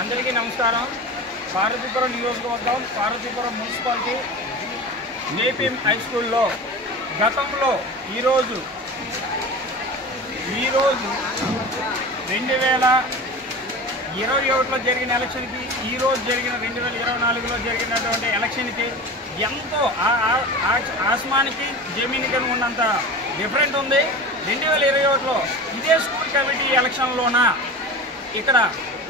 అందరికీ నమస్కారం. పార్వతీపురం నియోజకవర్గం పార్వతీపురం మున్సిపాలిటీ నేపీఎం హై స్కూల్లో గతంలో ఈరోజు 2021లో జరిగిన ఎలక్షన్కి ఈరోజు జరిగిన 2024లో జరిగినటువంటి ఎలక్షన్కి ఎంతో ఆస్మానికి జమీనికి ఉన్నంత డిఫరెంట్ ఉంది. 2021లో ఇదే స్కూల్ కమిటీ ఎలక్షన్లోన ఇక్కడ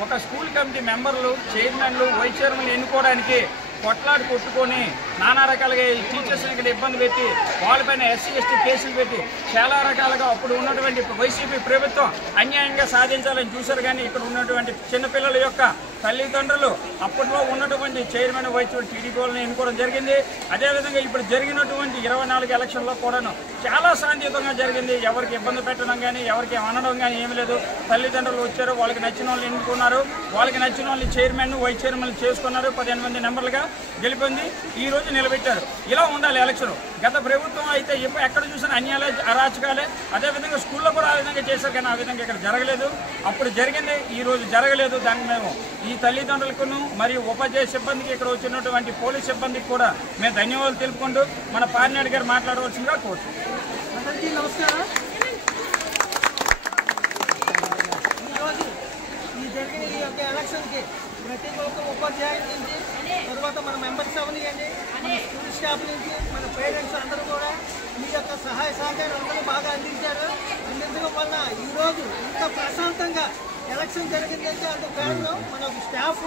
ఒక స్కూల్ కమిటీ మెంబర్లు, చైర్మన్లు, వైస్ చైర్మన్లు ఎన్నుకోవడానికి కొట్లాడి కొట్టుకొని నానా రకాలుగా టీచర్స్ని ఇక్కడ ఇబ్బంది పెట్టి వాళ్ళపైన ఎస్సీ ఎస్టీ కేసులు పెట్టి చాలా రకాలుగా అప్పుడు ఉన్నటువంటి వైసీపీ ప్రభుత్వం అన్యాయంగా సాధించాలని చూశారు. కానీ ఇక్కడ ఉన్నటువంటి చిన్నపిల్లల యొక్క తల్లిదండ్రులు అప్పట్లో ఉన్నటువంటి చైర్మన్, వైస్ చైర్మన్ టీడీపీ వాళ్ళని ఎన్నుకోవడం జరిగింది. అదేవిధంగా ఇప్పుడు జరిగినటువంటి 24 ఎలక్షన్లో కూడాను చాలా శాంతియుతంగా జరిగింది. ఎవరికి ఇబ్బంది పెట్టడం కానీ ఎవరికి అనడం కానీ ఏమి లేదు. తల్లిదండ్రులు వచ్చారు, వాళ్ళకి నచ్చిన వాళ్ళని ఎన్నుకున్నారు, వాళ్ళకి నచ్చిన వాళ్ళని చైర్మన్, వైస్ చైర్మన్ చేసుకున్నారు. 15 మంది నెంబర్లుగా గెలిపింది ఈ రోజు నిలబెట్టారు. ఇలా ఉండాలి ఎలక్షన్. గత ప్రభుత్వం అయితే ఎక్కడ చూసినా అన్యాయాలే, అరాచకాలే. అదేవిధంగా స్కూల్లో కూడా ఆ విధంగా చేశారు, కానీ ఆ విధంగా ఇక్కడ జరగలేదు. అప్పుడు జరిగింది, ఈ రోజు జరగలేదు. దానికి మేము ఈ తల్లిదండ్రులకును మరియు ఉపాధ్యాయ సిబ్బందికి, ఇక్కడ వచ్చినటువంటి పోలీస్ సిబ్బందికి కూడా మేము ధన్యవాదాలు తెలుపుకుంటూ మన పార్నాయుడు గారు మాట్లాడవలసిందిగా కోరుతున్నాం. అందరికీ నమస్కారం. ఈరోజు ఈ జరిగిన ఈ యొక్క ఎలక్షన్కి ప్రతి ఒక్క ఉపాధ్యాయుల నుంచి, తర్వాత మన మెంబర్స్ అవనియండి, మన స్కూల్ స్టాఫ్ నుంచి, మన పేరెంట్స్ అందరూ కూడా మీ యొక్క సహాయ సహకారం అందరూ బాగా అందించడం వల్ల ఈరోజు ఇంత ప్రశాంతంగా ఎలక్షన్ జరిగిందంటే అందుకు కారణం మన స్టాఫ్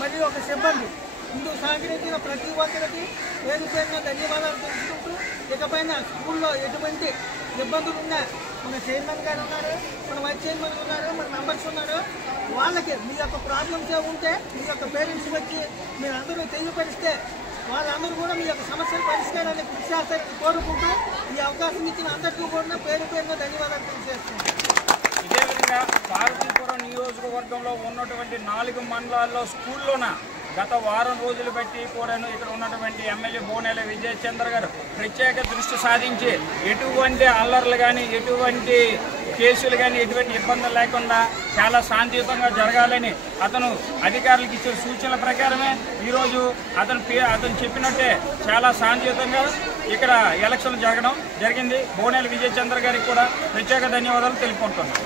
మరియు ఒక సిబ్బంది. ఇందుకు సహకరించిన ప్రతి ఒక్కరికి పేరు పేరున ధన్యవాదాలు తెలుసుకుంటూ, ఇకపైన స్కూల్లో ఎటువంటి ఇబ్బందులు ఉన్నా మన చైర్మన్ గారు ఉన్నారు, మన వైస్ చైర్మన్ ఉన్నారు, మన మెంబర్స్ ఉన్నారు. వాళ్ళకి మీ యొక్క ప్రాబ్లమ్స్ ఉంటే మీ యొక్క పేరెంట్స్ వచ్చి మీరు అందరూ తెలియపరిస్తే వాళ్ళందరూ కూడా మీ యొక్క సమస్యల పరిష్కారాన్ని కృషి చేస్తారని కోరుకుంటూ ఈ అవకాశం ఇచ్చిన అందరికీ కూడా పేరు పేరున ధన్యవాదాలు తెలియజేస్తున్నాను. ఇదే విధంగా పార్వతీపురం నియోజకవర్గంలో ఉన్నటువంటి 4 మండలాల్లో స్కూల్లోన గత వారం రోజులు బట్టి కూడాను ఇక్కడ ఉన్నటువంటి ఎమ్మెల్యే బోనేల విజయ్ చంద్ర గారు ప్రత్యేక దృష్టి సాధించి ఎటువంటి అల్లర్లు కానీ, ఎటువంటి కేసులు కానీ, ఎటువంటి ఇబ్బందులు లేకుండా చాలా శాంతియుతంగా జరగాలని అతను అధికారులకు ఇచ్చిన సూచనల ప్రకారమే ఈరోజు అతను చెప్పినట్టే చాలా శాంతియుతంగా ఇక్కడ ఎలక్షన్లు జరగడం జరిగింది. బోనేల విజయ్ చంద్ర గారికి కూడా ప్రత్యేక ధన్యవాదాలు తెలుపుకుంటున్నాను.